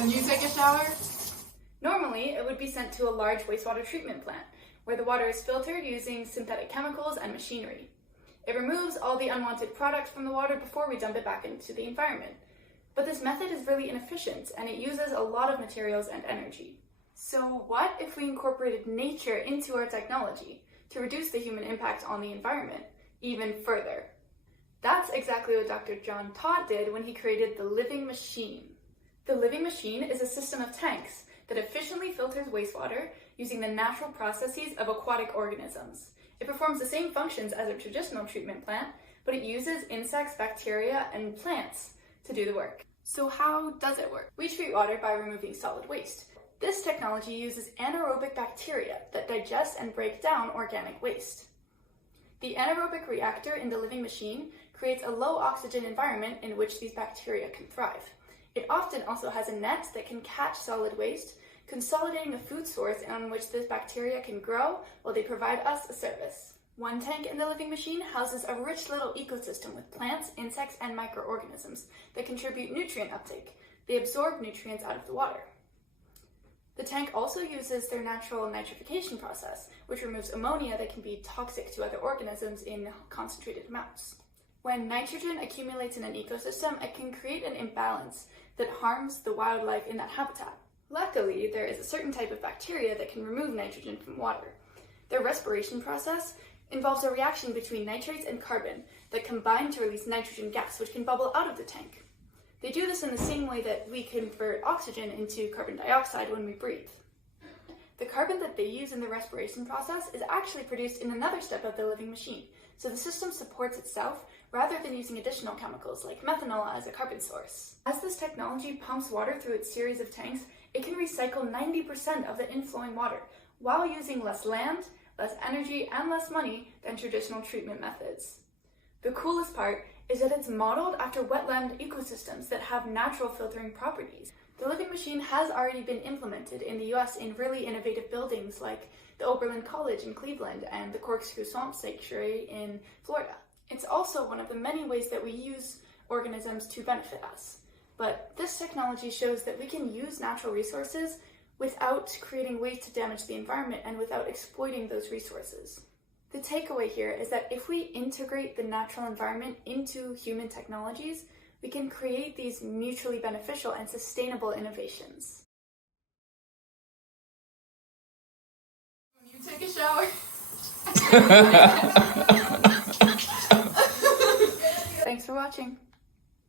When you take a shower? Normally, it would be sent to a large wastewater treatment plant, where the water is filtered using synthetic chemicals and machinery. It removes all the unwanted products from the water before we dump it back into the environment. But this method is really inefficient, and it uses a lot of materials and energy. So what if we incorporated nature into our technology to reduce the human impact on the environment even further? That's exactly what Dr. John Todd did when he created the living machine. The living machine is a system of tanks that efficiently filters wastewater using the natural processes of aquatic organisms. It performs the same functions as a traditional treatment plant, but it uses insects, bacteria, and plants to do the work. So how does it work? We treat water by removing solid waste. This technology uses anaerobic bacteria that digest and break down organic waste. The anaerobic reactor in the living machine creates a low oxygen environment in which these bacteria can thrive. It often also has a net that can catch solid waste, consolidating a food source on which this bacteria can grow while they provide us a service. One tank in the living machine houses a rich little ecosystem with plants, insects, and microorganisms that contribute nutrient uptake. They absorb nutrients out of the water. The tank also uses their natural nitrification process, which removes ammonia that can be toxic to other organisms in concentrated amounts. When nitrogen accumulates in an ecosystem, it can create an imbalance that harms the wildlife in that habitat. Luckily, there is a certain type of bacteria that can remove nitrogen from water. Their respiration process involves a reaction between nitrates and carbon that combine to release nitrogen gas, which can bubble out of the tank. They do this in the same way that we convert oxygen into carbon dioxide when we breathe. The carbon that they use in the respiration process is actually produced in another step of the living machine, so the system supports itself rather than using additional chemicals like methanol as a carbon source. As this technology pumps water through its series of tanks, it can recycle 90% of the inflowing water while using less land, less energy, and less money than traditional treatment methods. The coolest part is that it's modeled after wetland ecosystems that have natural filtering properties. The living machine has already been implemented in the US in really innovative buildings like the Oberlin College in Cleveland and the Corkscrew Swamp Sanctuary in Florida. It's also one of the many ways that we use organisms to benefit us. But this technology shows that we can use natural resources without creating waste to damage the environment and without exploiting those resources. The takeaway here is that if we integrate the natural environment into human technologies, we can create these mutually beneficial and sustainable innovations. When you take a shower? Thanks for watching.